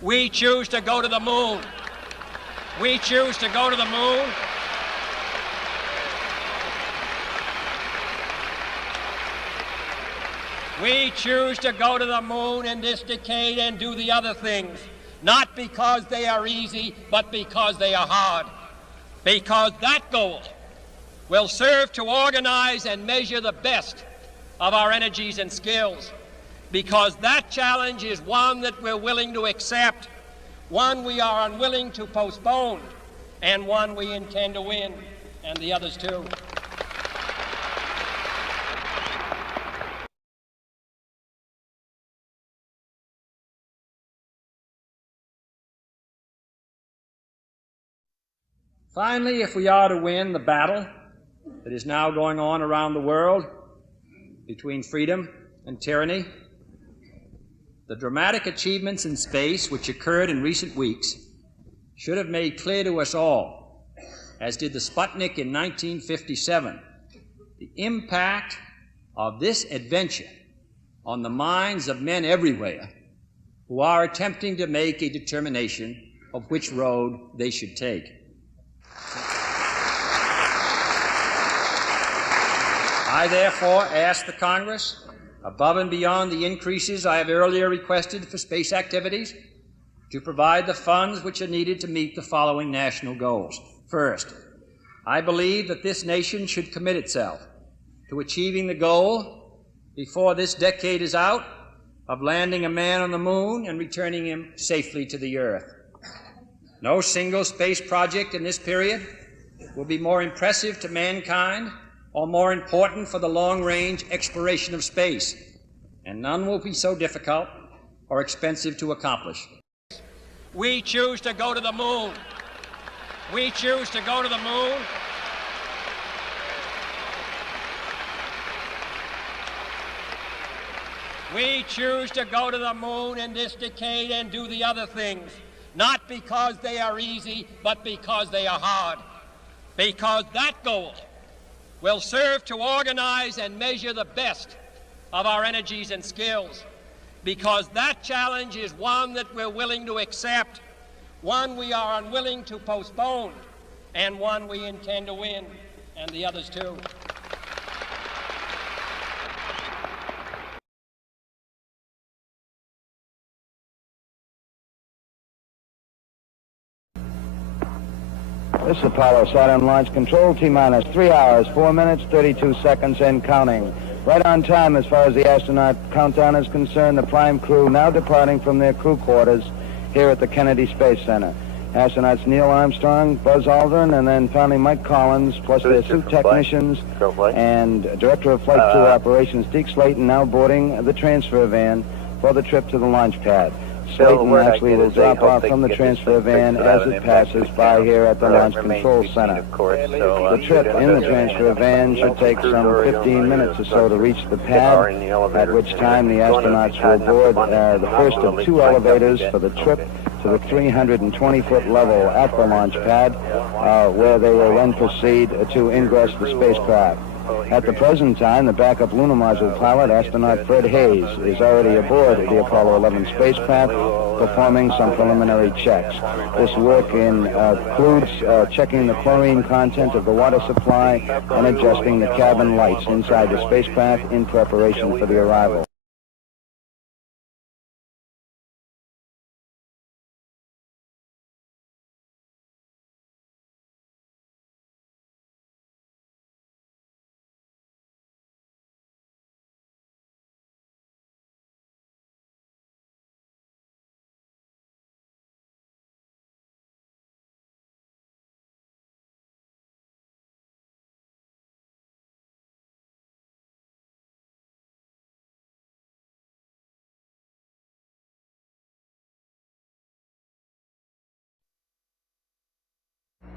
We choose to go to the moon. We choose to go to the moon. We choose to go to the moon in this decade and do the other things, not because they are easy, but because they are hard. Because that goal will serve to organize and measure the best of our energies and skills. Because that challenge is one that we're willing to accept, one we are unwilling to postpone, and one we intend to win, and the others too. Finally, if we are to win the battle that is now going on around the world between freedom and tyranny, the dramatic achievements in space which occurred in recent weeks should have made clear to us all, as did the Sputnik in 1957, the impact of this adventure on the minds of men everywhere who are attempting to make a determination of which road they should take. I therefore ask the Congress, above and beyond the increases I have earlier requested for space activities, to provide the funds which are needed to meet the following national goals. First, I believe that this nation should commit itself to achieving the goal, before this decade is out, of landing a man on the moon and returning him safely to the Earth. No single space project in this period will be more impressive to mankind or more important for the long-range exploration of space, and none will be so difficult or expensive to accomplish. We choose to go to the moon. We choose to go to the moon. We choose to go to the moon in this decade and do the other things, not because they are easy, but because they are hard. Because that goal will serve to organize and measure the best of our energies and skills. Because that challenge is one that we're willing to accept, one we are unwilling to postpone, and one we intend to win, and the others too. This is Apollo Saturn Launch Control, T-minus 3 hours, 4 minutes, 32 seconds, and counting. Right on time as far as the astronaut countdown is concerned. The prime crew now departing from their crew quarters here at the Kennedy Space Center. Astronauts Neil Armstrong, Buzz Aldrin, and then finally Mike Collins, plus their suit technicians and Director of Flight Crew Operations Deke Slayton now boarding the transfer van for the trip to the Launchpad. Slayton actually will drop off from the transfer van as it passes by here at the Launch Control Center. The trip in the transfer van should take some 15 minutes or so to reach the pad, at which time the astronauts will board the first of 2 elevators for the trip to the 320-foot level at the launch pad, where they will then proceed to ingress the spacecraft. At the present time, the backup lunar module pilot, astronaut Fred Hayes, is already aboard the Apollo 11 spacecraft, performing some preliminary checks. This work includes checking the chlorine content of the water supply and adjusting the cabin lights inside the spacecraft in preparation for the arrival.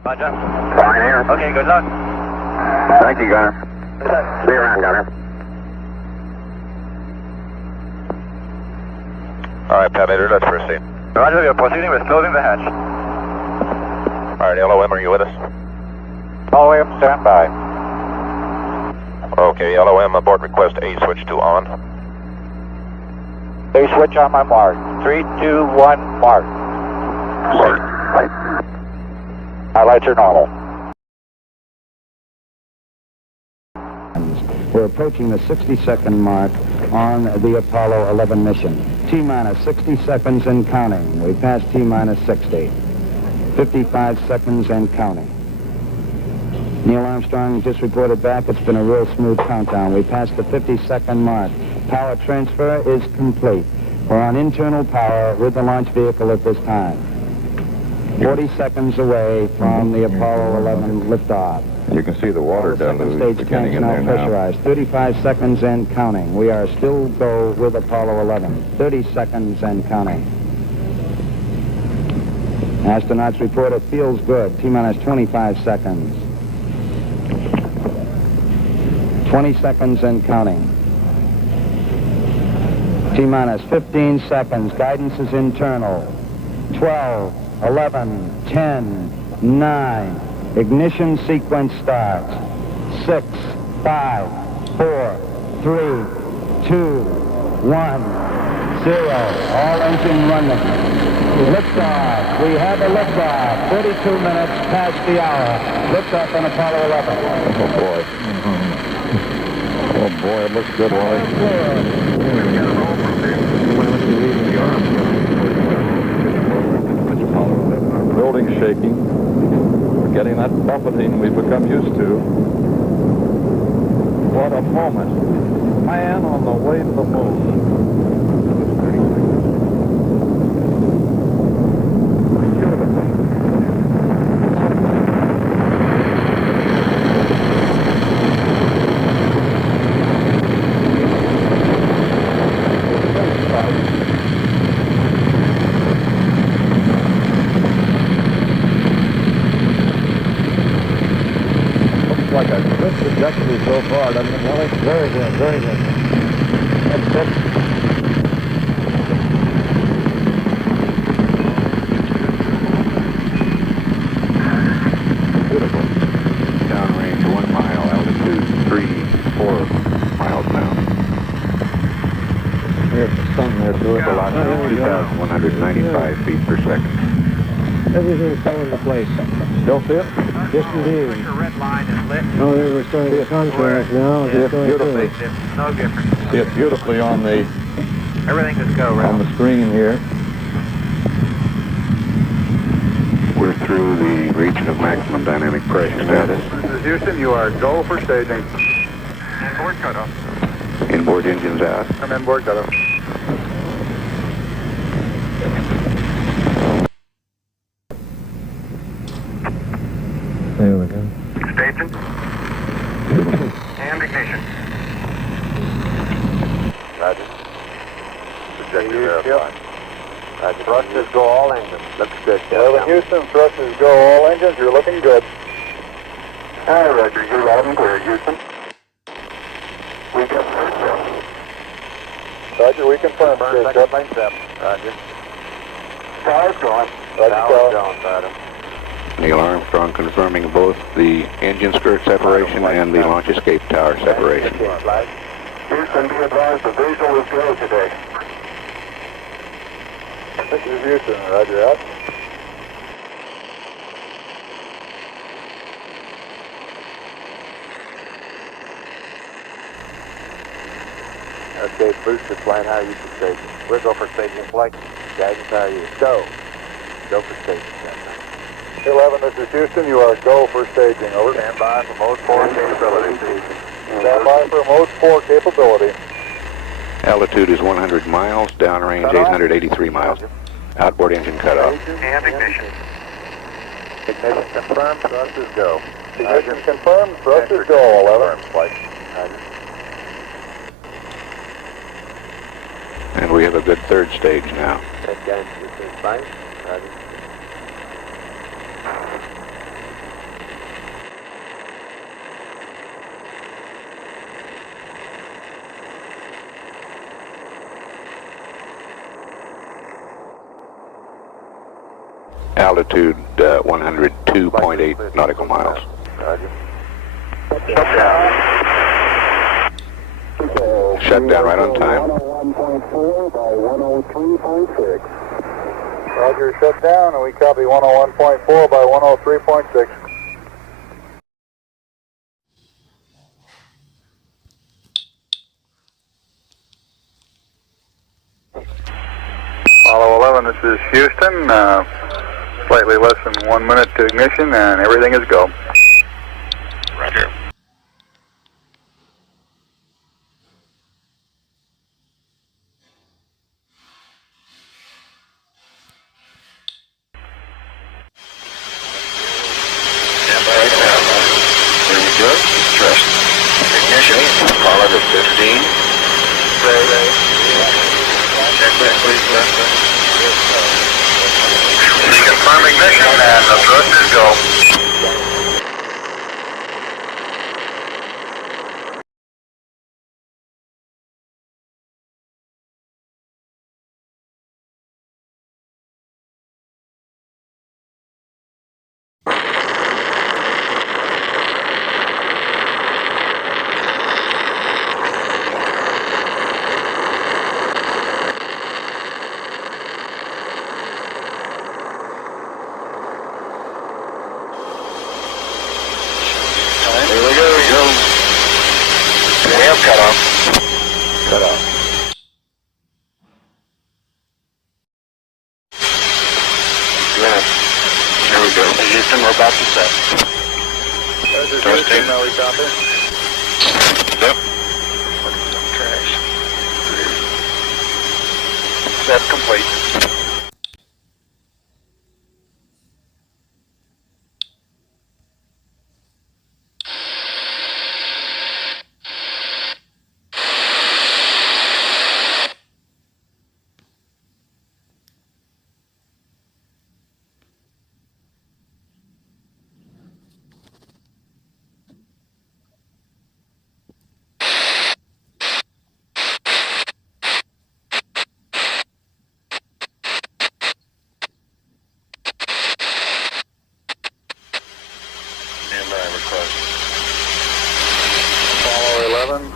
Roger. Fine here. Okay, good luck. Thank you, Gunner. See you around, Gunner. All right, Pat-Mater, let's proceed. Roger, we are proceeding with closing the hatch. All right, LOM, are you with us? LOM, stand by. Okay, LOM, abort request A switch to on. A switch on my mark. 3, 2, 1, mark. Highlights are normal. We're approaching the 60-second mark on the Apollo 11 mission. T-minus 60 seconds and counting. We passed T-minus 60. 55 seconds and counting. Neil Armstrong just reported back. It's been a real smooth countdown. We passed the 50-second mark. Power transfer is complete. We're on internal power with the launch vehicle at this time. 40 seconds away from the Apollo 11 liftoff. You can see the water deluge Stage beginning tanks in now there pressurized. 35 seconds and counting. We are still go with Apollo 11. 30 seconds and counting. Astronauts report it feels good. T-minus 25 seconds. 20 seconds and counting. T-minus 15 seconds. Guidance is internal. 12, 11, 10, 9. Ignition sequence starts. 6, 5, 4, 3, 2, 1, 0. All engine running. Liftoff. We have a liftoff. 32 minutes past the hour. Liftoff on Apollo 11. Oh, boy. Oh, boy, it looks good, Wally. Building shaking. We're getting that buffeting we've become used to. What a moment. Man on the way to the moon. Like a good trajectory so far, doesn't it, Wally? Very good, very good. That's it. Beautiful. Downrange 1 mile, altitude 3, 4 miles now. There's the sun there through it. Velocity 2,195 feet per second. Everything's falling into place. Still fit? Yes, indeed. Your red line is lit. Oh, we're starting to contrast now. Yeah, Just going beautifully. through. It's no different. See it beautifully on the Everything just go right. screen here. We're through the region of maximum dynamic pressure status. This is Houston. You are go for staging. Inboard cutoff. Inboard engines out. Come inboard cutoff. There we go. Staging. And ignition. Roger. Projector verified. Roger. Thrusters go all engines. Looks good. Houston, thrusters go all engines. You're looking good. Hi, Roger. You're loud and clear, Houston. We got first step. Roger, we confirm. Second plane step. Roger. Power's going. Power's going, Roger. Neil Armstrong confirming both the engine skirt separation and the launch escape tower separation. Houston, be advised the visual is go today. This is Houston, Roger out. Okay, booster flight, how are you for staging? We'll go for staging flight. Guidance, how are you? Go. Go for staging. 11, this is Houston. You are go for staging. Over. Stand by for mode 4 capability. Stand by for mode 4 capability. Altitude is 100 miles, downrange 883 miles. Outboard engine cutoff. And ignition. Ignition confirmed, thrusters go. Ignition confirmed, thrusters go, 11. Flight. And we have a good third stage now. That guidance is fine. Roger. Altitude 102.8 nautical miles. Roger. Shut down right on time. 101.4 by 103.6. Roger, shut down, and we copy 101.4 by 103.6. Apollo 11, this is Houston. Slightly less than 1 minute to ignition, and everything is go. Roger. Stand by right now. Here we go. Trust. Ignition. Apollo to 15. Ready. Check that, please, sir. Confirm ignition, and the thrusters go. Here we go. We have cut off. Cut off. Here we go. Houston, we're about to set. Testing. Now we copy. Yep. Trash. Set complete.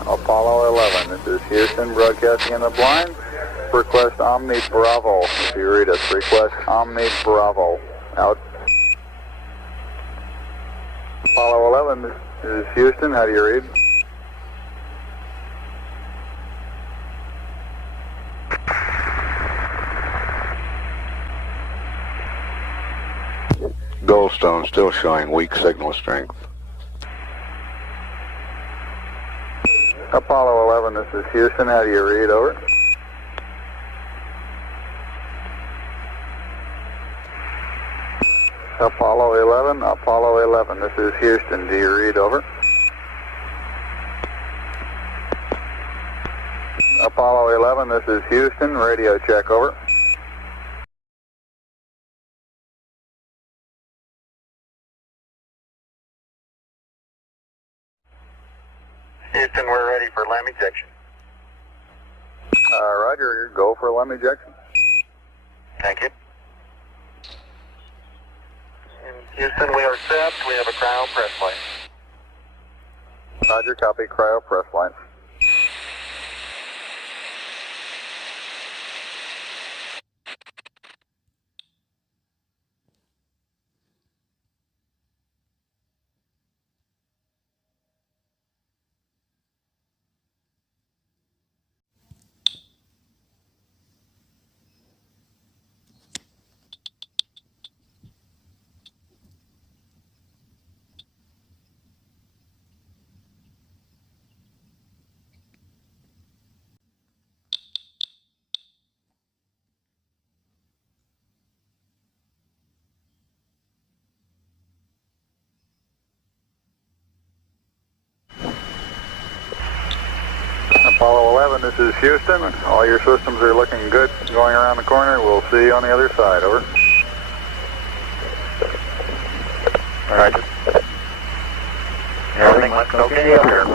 Apollo 11, this is Houston, broadcasting in the blind. Request Omni Bravo. If you read us, request Omni Bravo. Out. Apollo 11, this is Houston, how do you read? Goldstone still showing weak signal strength. Apollo 11, this is Houston, how do you read? Over. Apollo 11, this is Houston, do you read? Over. Apollo 11, this is Houston, radio check, over. Houston, we're ready for LAM ejection. Roger, go for LAM ejection. Thank you. In Houston, we are set. We have a cryo press light. Roger, copy, cryo press line. Apollo 11, this is Houston. All your systems are looking good going around the corner. We'll see you on the other side. Over. All right. Everything looks okay up here.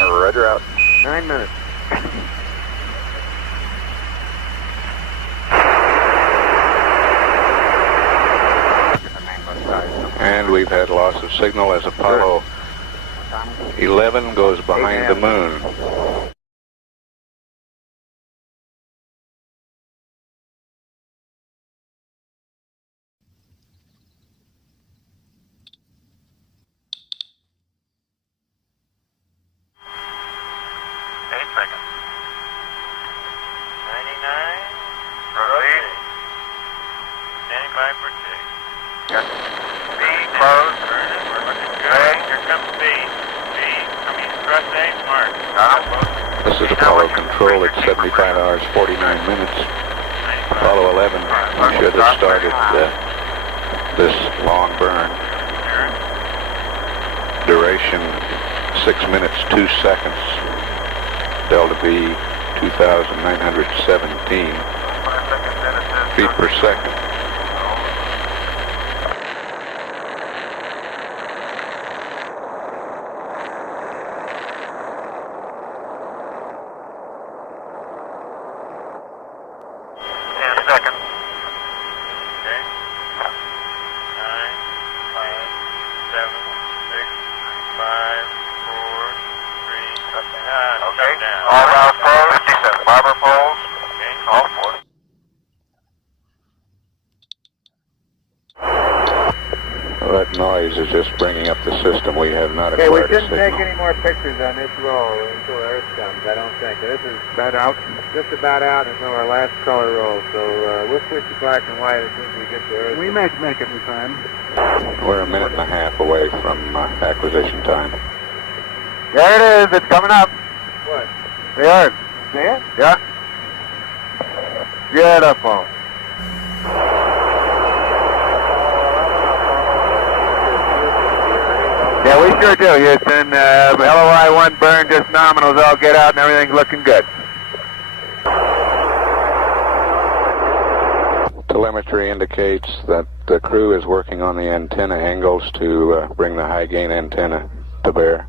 Roger, out. 9 minutes. And we've had loss of signal as Apollo 11 goes behind the moon. Standby for J. Got B closed. We're looking good. Here comes B. B coming thrust A mark. This is Apollo Control at 75 hours, 49 minutes. Apollo 11 should have started this long burn. Duration 6 minutes, 2 seconds. Delta V 2,917 feet per second. That noise is just bringing up the system. We have not Okay, we acquired a shouldn't take signal. any more pictures on this roll until Earth comes, I don't think. This is about out. Just about out until our last color roll. So we'll switch to black and white as soon as we get to Earth. We may make it in time. We're a minute and a half away from acquisition time. There it is. It's coming up. What? The Earth. See it? Yeah. Beautiful. Yeah, we sure do, Houston. LOI 1 burn, just nominals, all get out and everything's looking good. Telemetry indicates that the crew is working on the antenna angles to bring the high gain antenna to bear.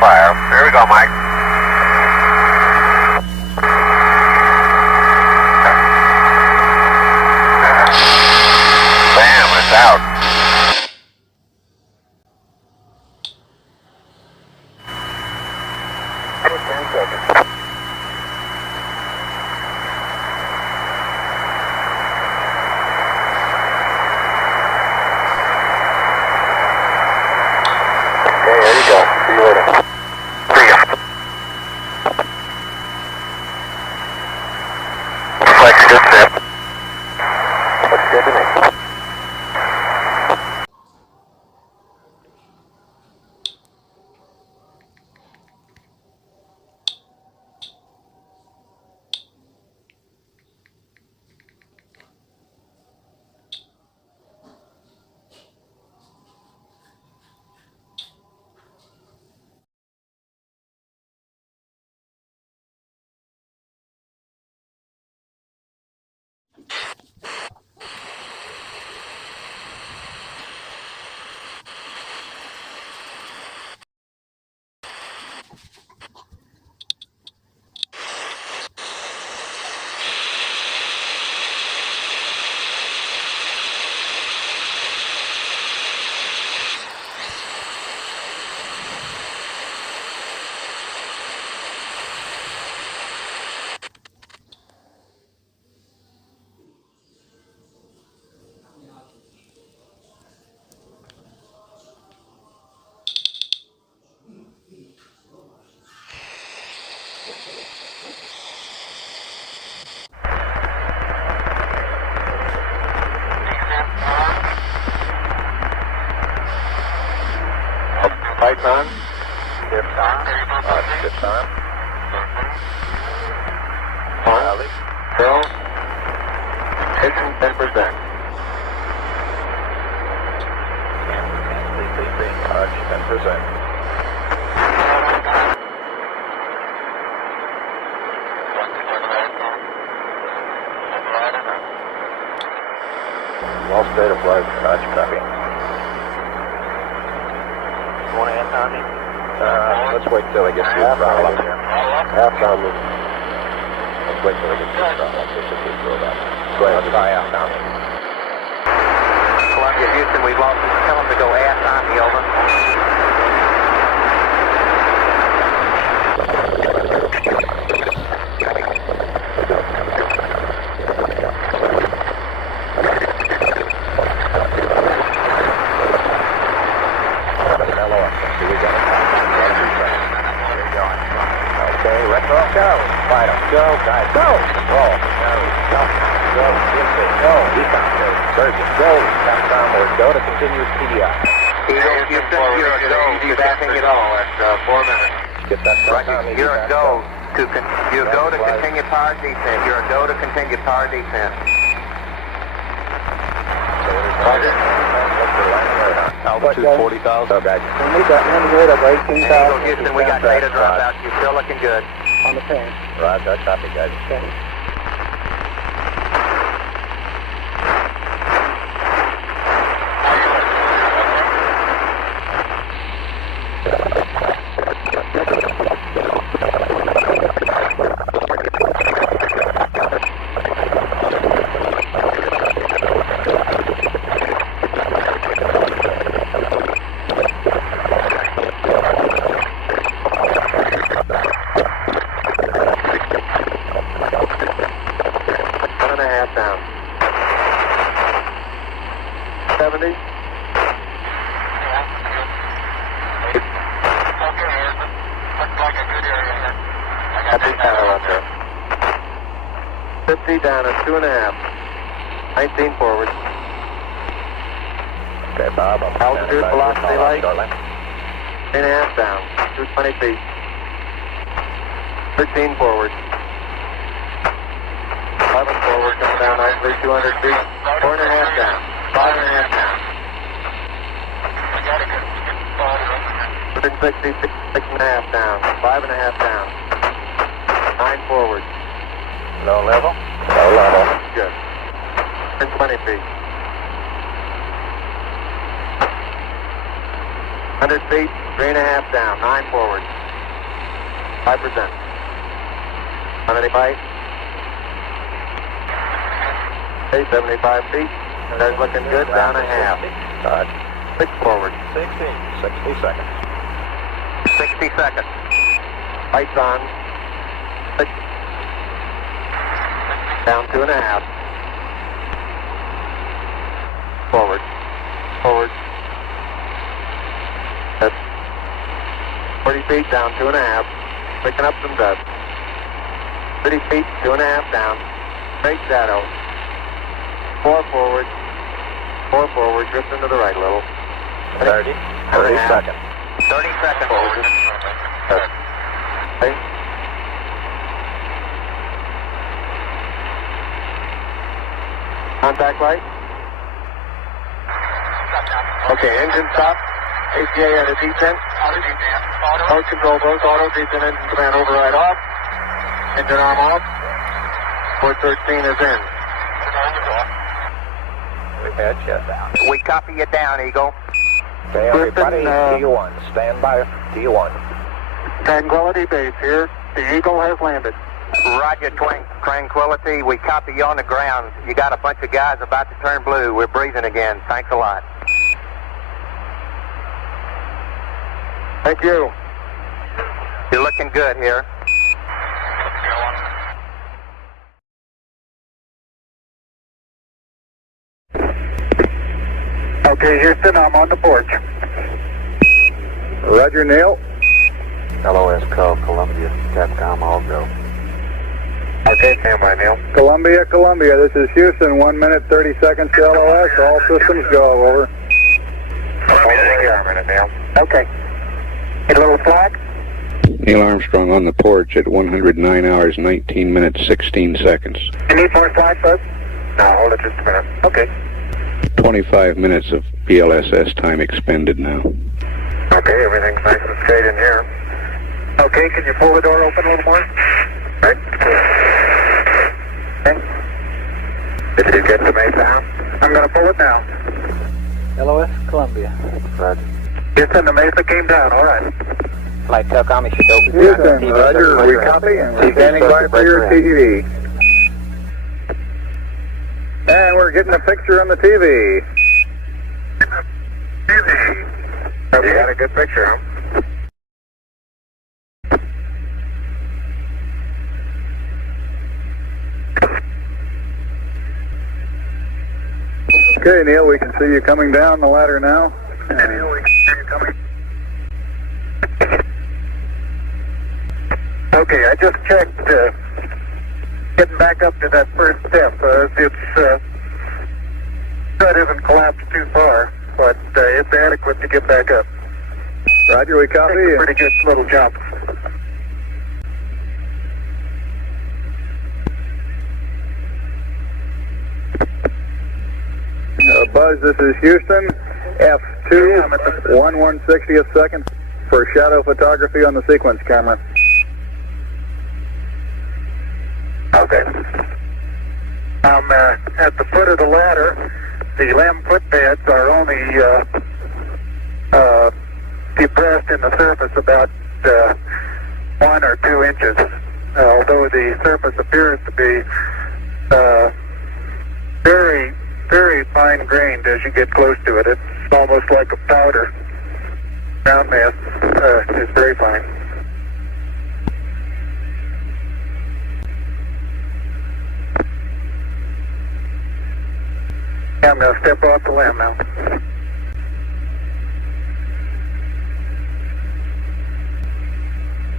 Fire. There we go, Mike. Bam, it's out. Okay, there you go. See you later. Looks good to me. Lights on. Tips on. Tips on. Rally. Bill. 10%. Arch 10%. All state of flight, Arch, copy. Want to half on me? Let's wait till he gets to the throttle up here. Half on me. Let's wait till he gets to the throttle up here. Go ahead, try out now. Columbia, Houston, we've lost him. Tell him to go ass on me, over. Okay, retro, go. Fight him. Go, guys, go. Roll. Go. Go. Go. Decon, go. Surgeon, go. Count downward. Go to continuous PDI. Eagle, Houston, you're a go. You're backing it all. That's 4 minutes. Get that back on. You're a go. You go to continue power descent. You're a go to continue power descent. Altitude 40,000. Oh, guys. We need that wind rate of 18,000. Eagle, Houston, we got data dropout. You're still looking good. On the pin. Roger, copy, guys. Okay. Down at 2.5. 19 forward. Okay, Bob. Altitude, velocity light. 3.5 down. 220 feet. 13 forward. 11 forward, coming down nicely, 200 feet. 4.5 down. 5.5 down. 160 feet, 6.5 down. 5.5 down. 9 forward. Low level. Low level. Good. 20 feet. 100 feet, 3.5 down, 9 forward. 5%. 185. Okay, 75 feet. That's looking good, down a half. 6 forward. 60 seconds. 60 seconds. Lights on. 6. Down 2.5. Forward. Forward. That's 40 feet down 2.5. Picking up some dust. 30 feet, 2.5 down. Straight shadow. 4 forward. 4 forward. Drift into the right a little. 30 seconds. 30 seconds. Forward. Okay. Contact light. Okay, engine stop. ACA at a descent. Approach control both auto descent engine command override off. Engine arm off. Port 13 is in. We had shut down. We copy you down, Eagle. Okay, everybody, T1. Stand by, T1. Tranquility Base here. The Eagle has landed. Roger, Tranquility. We copy you on the ground. You got a bunch of guys about to turn blue. We're breathing again. Thanks a lot. Thank you. You're looking good here. Okay, Houston, I'm on the porch. Roger, Neil. LOS call, Columbia. Capcom, all go. Okay, stand by, Neil. Columbia, this is Houston. 1 minute, 30 seconds to LOS. All systems go, over. Okay. Get a little slack. Neil Armstrong on the porch at 109 hours, 19 minutes, 16 seconds. You need more slack, folks? Now, hold it just a minute. Okay. 25 minutes of PLSS time expended now. Okay, everything's nice and straight in here. Okay, can you pull the door open a little more? Right. Okay. Did you get the Mesa out? I'm going to pull it now. LOS, Columbia. Roger. Houston, the Mesa came down, all right. Flight Telcom, you should open. Houston, Roger, we copy and we're standing by for your TV. And we're getting a picture on the TV. You got a good picture, huh? Okay, Neil, we can see you coming down the ladder now. Neil, we can see you coming. Okay, I just checked, getting back up to that first step. That isn't collapsed too far, but it's adequate to get back up. Roger, we copy. It's a pretty good little jump. Buzz, this is Houston, F2, 1/160th second for shadow photography on the sequence camera. Okay. I'm at the foot of the ladder. The LEM footpads are only depressed in the surface about 1 or 2 inches, although the surface appears to be very, very fine-grained as you get close to it. It's almost like a powder. Ground mass is very fine. I'm going to step off the LEM now.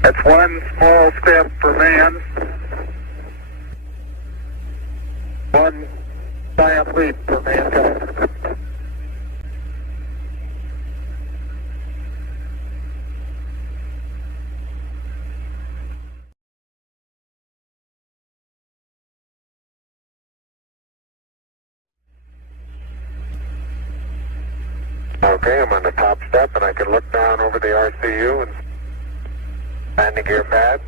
That's one small step for man, one giant leap for mankind. Okay, I'm on the top step and I can look down over the RCU and landing gear pad.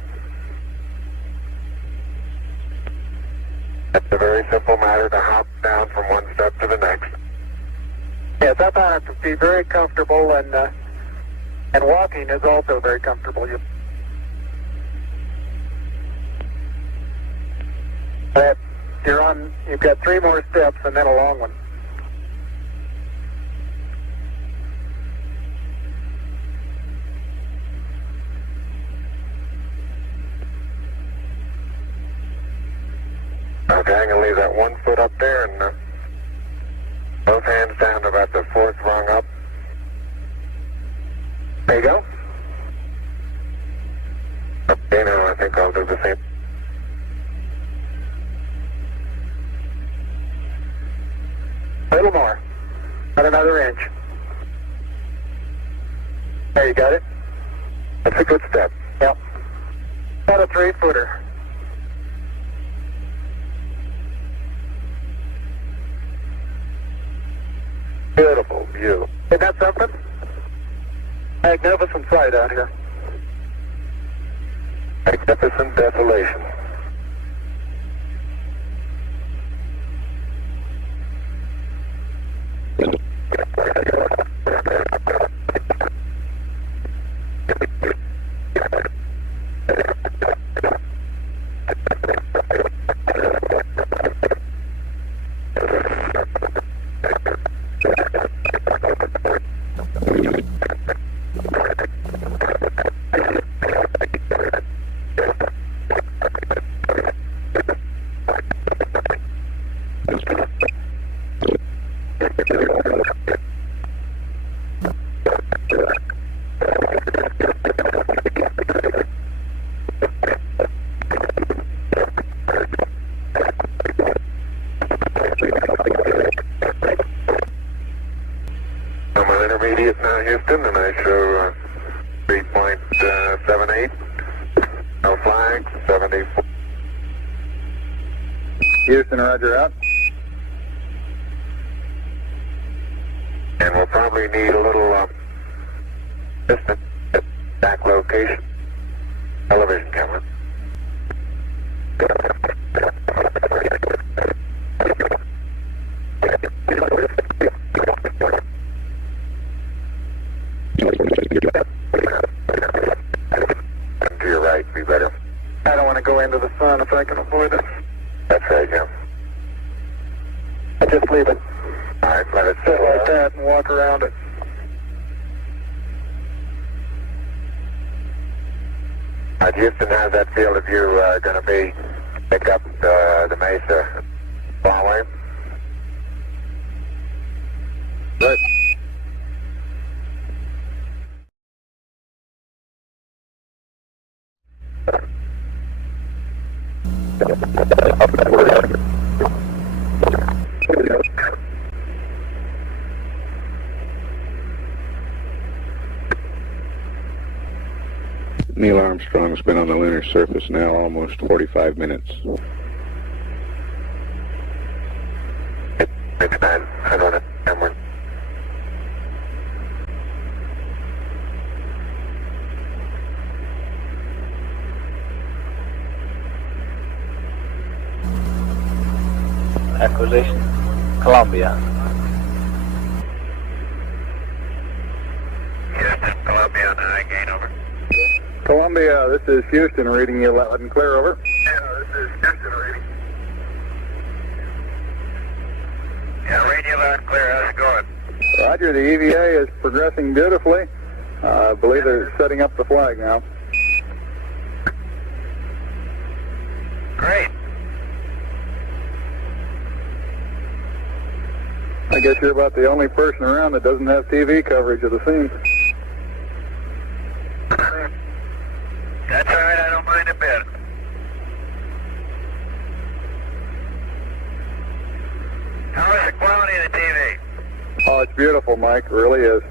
It's a very simple matter to hop down from one step to the next. Yes, I found it to be very comfortable, and walking is also very comfortable. You've got 3 more steps and then a long one. Okay, I'm going to leave that 1 foot up there and both hands down to about the 4th rung up. There you go. Okay, now I think I'll do the same. A little more. About another inch. There, you got it? That's a good step. Yep. About a 3-footer. Beautiful view. Isn't that something? Magnificent sight out here. Magnificent desolation. I'm on intermediate now, Houston, and I show 3.78. No flags, 74. Houston, roger out. We'll probably need a little distance at back location. Television camera. To your right, be better. I don't want to go into the sun if I can avoid it. That's right, Jim. I just leave it. All right, let it sit like that and walk around it. Houston, how's that field of view going to be? Pick up the mesa following? Good. Neil Armstrong's been on the lunar surface now almost 45 minutes. It's bad. I don't know. Acquisition, Columbia. Houston, Columbia, on the high gain, over. Columbia, this is Houston, reading you loud and clear, over. Yeah, this is Houston reading. Yeah, reading you loud and clear. How's it going? Roger, the EVA is progressing beautifully. I believe they're setting up the flag now. Great. I guess you're about the only person around that doesn't have TV coverage of the scene. That's all right, I don't mind a bit. How is the quality of the TV? Oh, it's beautiful, Mike. It really is.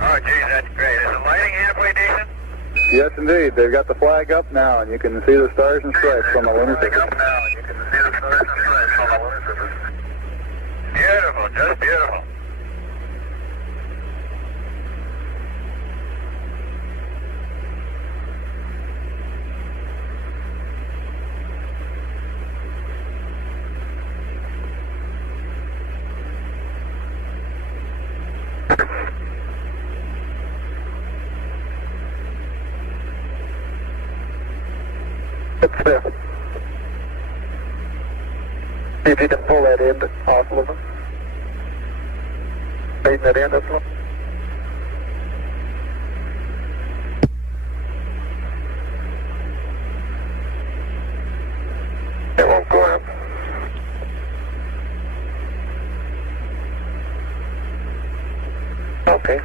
Oh, geez, that's great. Is the lighting halfway decent? Yes, indeed. They've got the flag up now, and you can see the stars and stripes on the lunar surface. Up now, and you can see the stars and stripes on the lunar surface. Beautiful, just beautiful. See if you can pull that end off a little bit. Straighten that end up a little. It won't go up. Okay.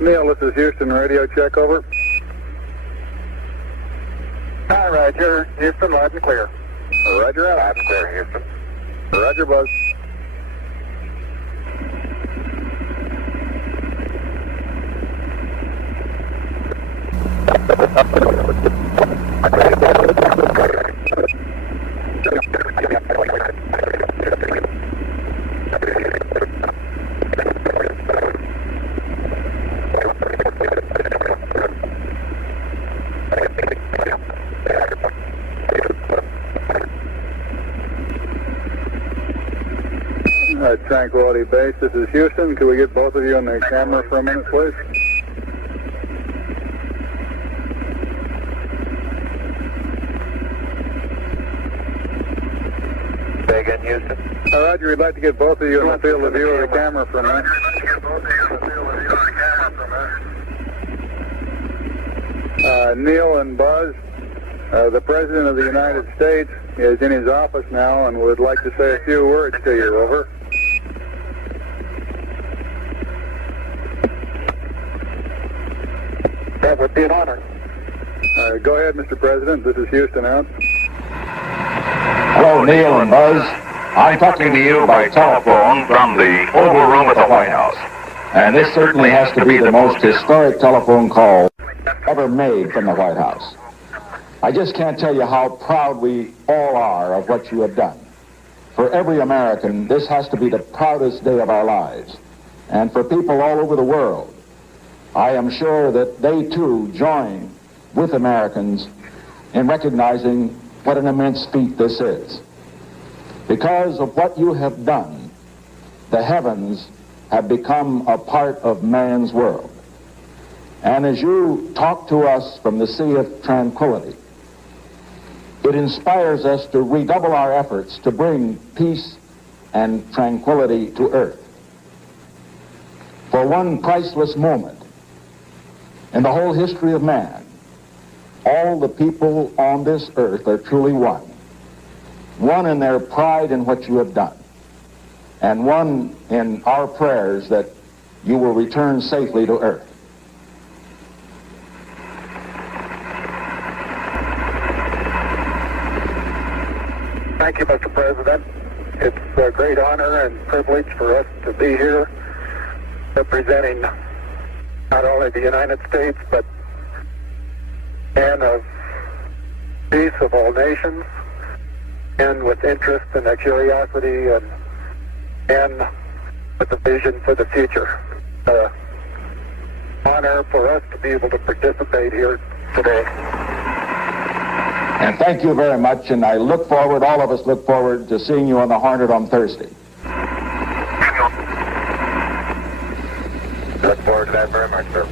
Neil, this is Houston, radio check, over. Hi, Roger. Houston, loud and clear. Roger out. Loud and clear, Houston. Roger, Buzz. Tranquility Base, this is Houston. Could we get both of you on the camera for a minute, please? Say again, Houston. Roger, we'd like to get both of you in the field of view of the camera for a minute. Neil and Buzz, the President of the United States is in his office now and would like to say a few words to you. Over. That would be an honor. Go ahead, Mr. President. This is Houston out. Hello, Neil and Buzz. I'm talking to you by telephone from the Oval Room at the White House. And this certainly has to be the most historic telephone call ever made from the White House. I just can't tell you how proud we all are of what you have done. For every American, this has to be the proudest day of our lives. And for people all over the world, I am sure that they too join with Americans in recognizing what an immense feat this is. Because of what you have done, the heavens have become a part of man's world. And as you talk to us from the Sea of Tranquility, it inspires us to redouble our efforts to bring peace and tranquility to Earth. For one priceless moment in the whole history of man, all the people on this earth are truly one. One in their pride in what you have done, and one in our prayers that you will return safely to Earth. Thank you, Mr. President. It's a great honor and privilege for us to be here representing not only the United States, but man of peace of all nations, and with interest and a curiosity and with a vision for the future. Honor for us to be able to participate here today. And thank you very much, and I look forward, all of us look forward to seeing you on the Hornet on Thursday. Look forward to that very much, sir.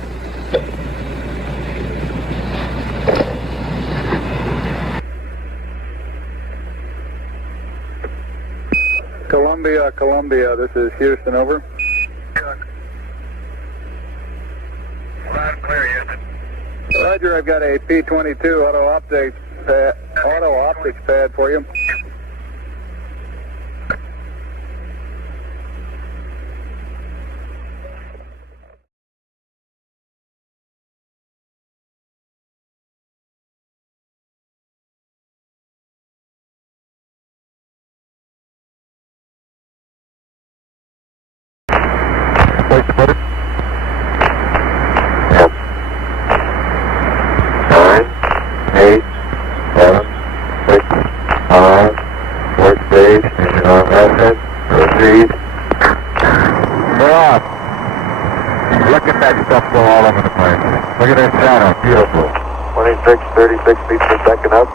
Columbia, this is Houston, over. Loud and clear, Houston. Roger, I've got a P-22 auto optics pad for you. Place to put it. 9, 8, 7, 6, 5, port stage, engine on method, proceed. Boss, look at that stuff go all over the place. Look at that shadow, beautiful. 26, 36 feet per second up.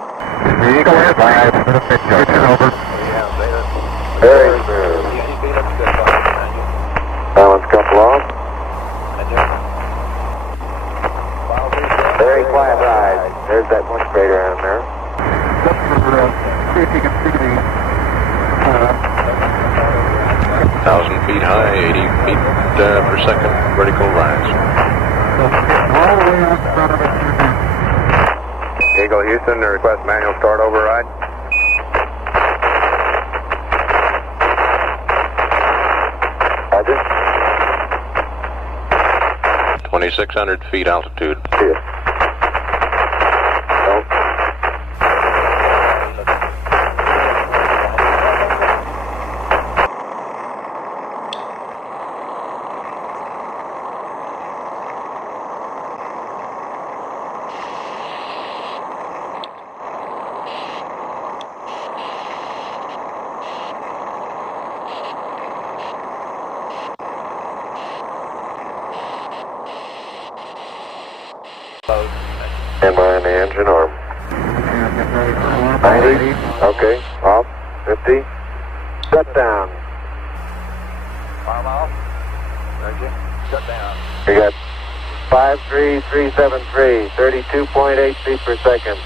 The Eagle is 5 for the pitch junction, over. Yeah, very smooth. Balance couple off. Very quiet ride. There's that one crater out there. See if you can see the 1,000 feet high, 80 feet per second vertical rise. All the way out in front of it. Eagle Houston, request manual start override. Roger. 2,600 feet altitude. See it. No. Stand by on the engine arm. 90. Okay. Off. 50. Shut down. Arm off. Roger. Shut down. We got 53373, 32.8 feet per second,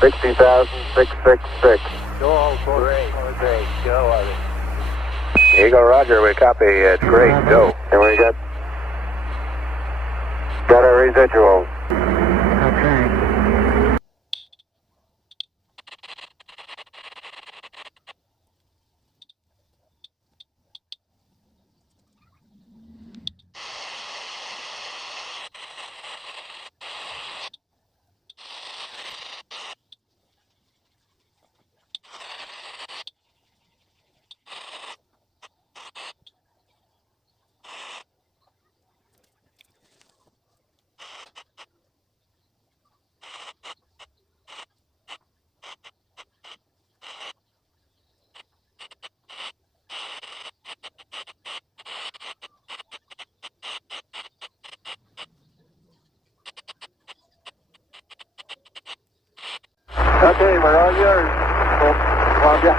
60,666. Go all four. Great. Go, Artie. Eagle, roger, we copy. It's great, go. And we got our residuals. Okay, we're all yours. Roger.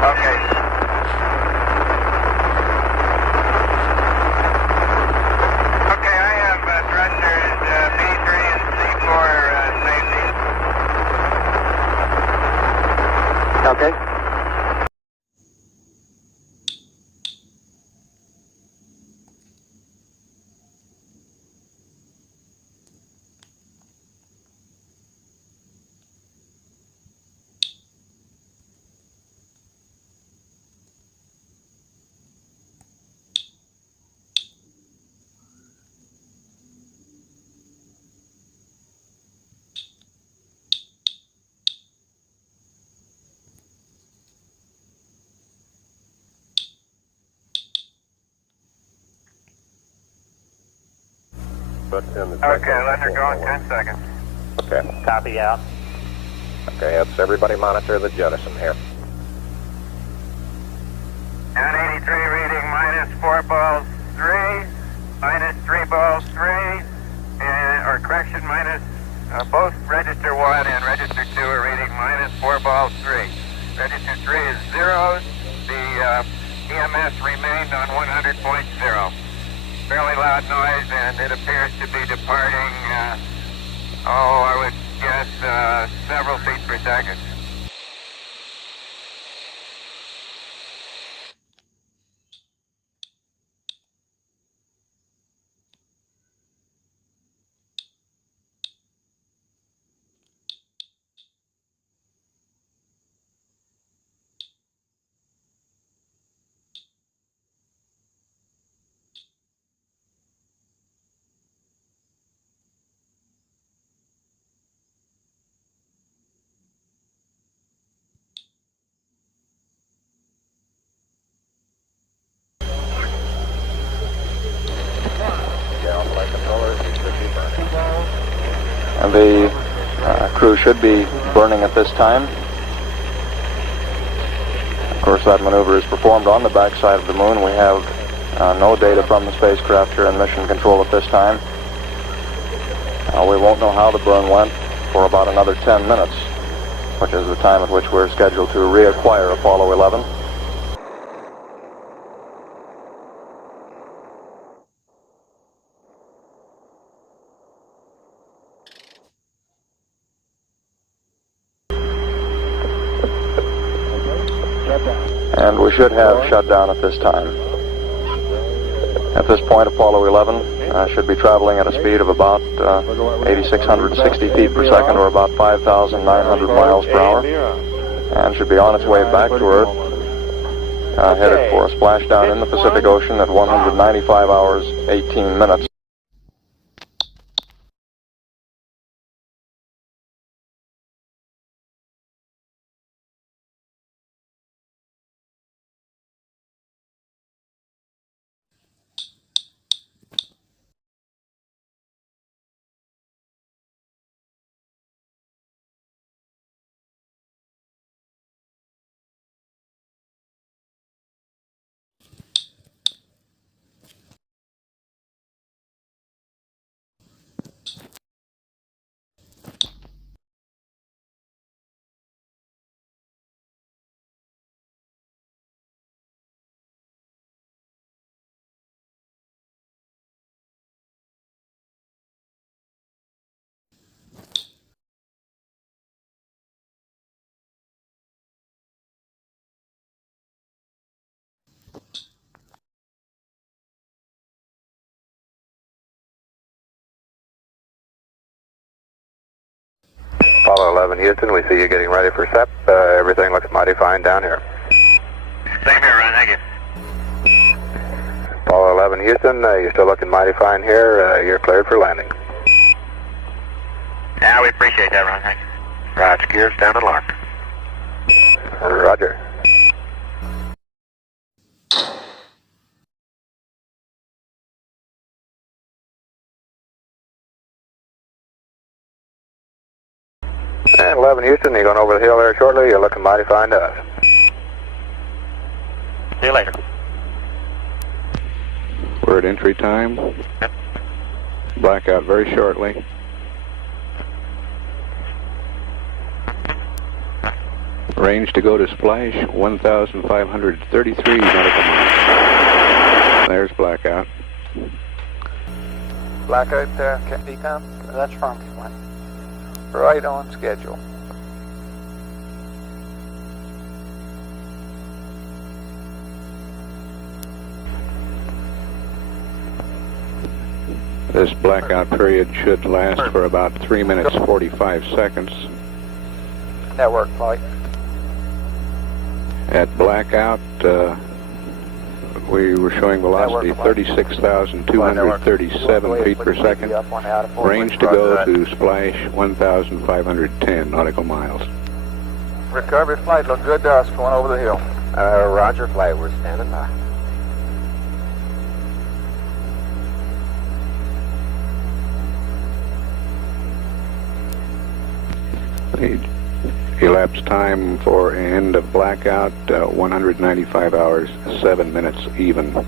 Okay. Okay, I have thrusters B3 and C4 safety. Okay. Okay, let her go in 10 seconds. Okay. Copy out. Okay, let's everybody monitor the jettison here. 983 reading minus 4 balls 3, minus 3 balls 3, or correction, minus both register 1 and register 2 are reading minus 4 balls 3. Register 3 is zeros. The EMS remained on 100.0. Fairly loud noise, and it appears to be departing, I would guess several feet per second. And the crew should be burning at this time. Of course, that maneuver is performed on the backside of the moon. We have no data from the spacecraft here in mission control at this time. We won't know how the burn went for about another 10 minutes, which is the time at which we're scheduled to reacquire Apollo 11. And we should have shut down at this time. At this point, Apollo 11 should be traveling at a speed of about 8,660 feet per second, or about 5,900 miles per hour, and should be on its way back to Earth, headed for a splashdown in the Pacific Ocean at 195 hours, 18 minutes. Apollo 11 Houston, we see you getting ready for SEP. Everything looks mighty fine down here. Same here, Ron. Thank you. Apollo 11 Houston, you're still looking mighty fine here. You're cleared for landing. Yeah, we appreciate that, Ron. Thank you. Right, gears down and locked. Roger. And 11 Houston, you're going over the hill there shortly. You're looking mighty fine to us. See you later. We're at entry time. Blackout very shortly. Range to go to splash, 1,533 nautical miles. There's blackout. Blackout there, decom? That's Tranquility. Right on schedule. This blackout period should last for about 3 minutes 45 seconds. Network flight. At blackout, we were showing velocity 36,237 feet per second. Range to go to splash 1,510 nautical miles. Recovery flight looked good to us going over the hill. Roger, flight. We're standing by. The elapsed time for end of blackout, 195 hours, 7 minutes even.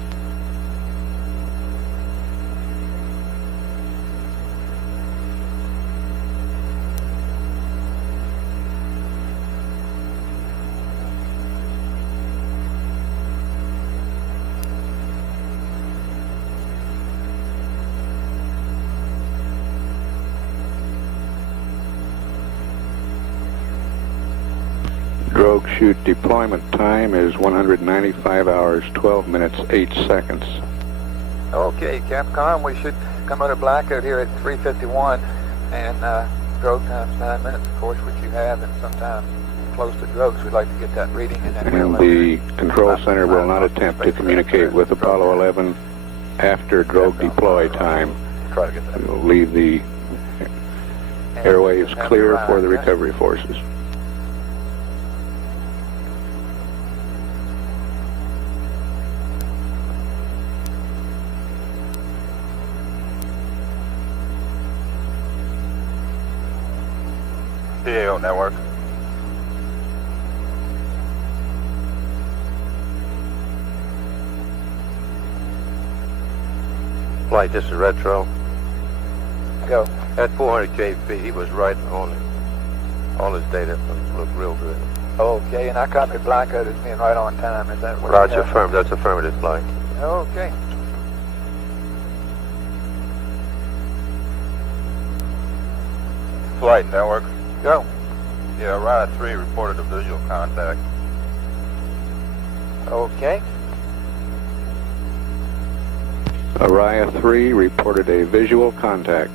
Drogue chute deployment time is 195 hours, 12 minutes, 8 seconds. Okay, Capcom, we should come out of blackout here at 3:51, and drogue time's 9 minutes, of course, which you have, and sometime close to drogue, so we'd like to get that reading. And the control center will not attempt to communicate with Apollo 11 after drogue deploy time. We'll leave the airwaves clear for the recovery forces. CAO network. Flight, this is Retro. Go. At 400 feet, he was right on it. All his data looked real good. Okay, and I copied blackout as being right on time. Is that what Roger, affirm. That's affirmative, flight. Okay. Flight network. Go. Yeah, Ride 3 reported a visual contact. Okay. Araya 3 reported a visual contact.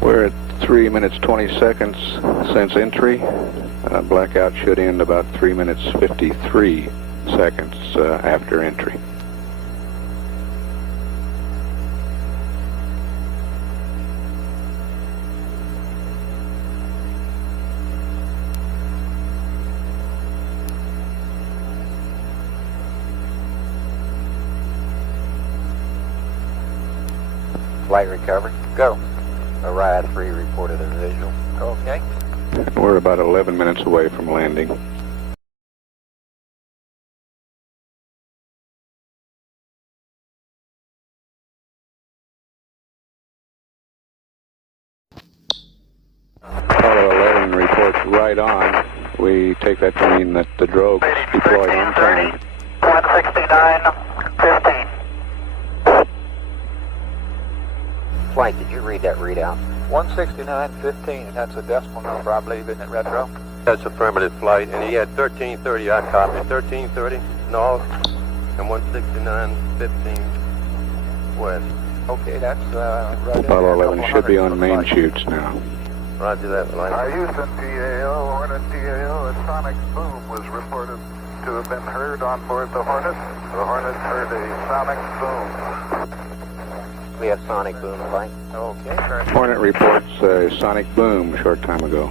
We're at 3 minutes 20 seconds since entry. Blackout should end about 3 minutes 53 seconds after entry. Flight recovery. Go. Ride 3 reported a visual. Okay. We're about 11 minutes away from landing. Apollo 11 reports right on. We take that to mean that the drogue deployed on time. 169.15. Flight, did you read that readout? 169.15, and that's a decimal number, I believe, isn't it, Retro? That's affirmative, Flight, and he had 1330, I copied, 1330 north and 169.15 west. Okay, that's right. Apollo 11 should be on main chutes now. Roger that, Flight. Houston, PAO, Hornet, PAO, a sonic boom was reported to have been heard on board the Hornet. The Hornet heard a sonic boom. We have sonic boom, Flight. Okay. Hornet reports a sonic boom a short time ago.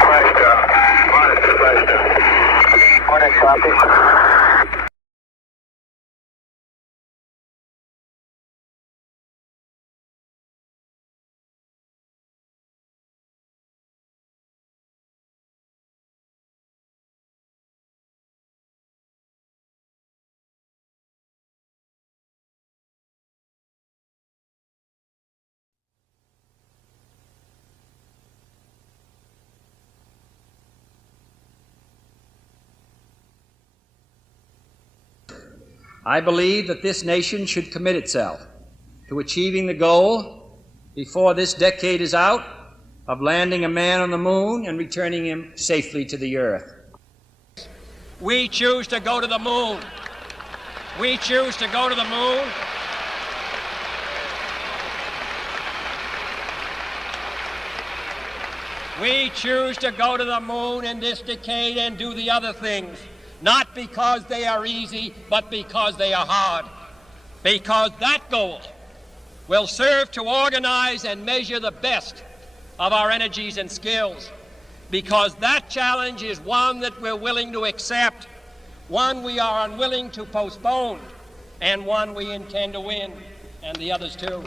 Splashdown. Hornet, copy. I believe that this nation should commit itself to achieving the goal, before this decade is out, of landing a man on the moon and returning him safely to the earth. We choose to go to the moon. We choose to go to the moon. We choose to go to the moon in this decade and do the other things. Not because they are easy, but because they are hard. Because that goal will serve to organize and measure the best of our energies and skills. Because that challenge is one that we're willing to accept, one we are unwilling to postpone, and one we intend to win, and the others too.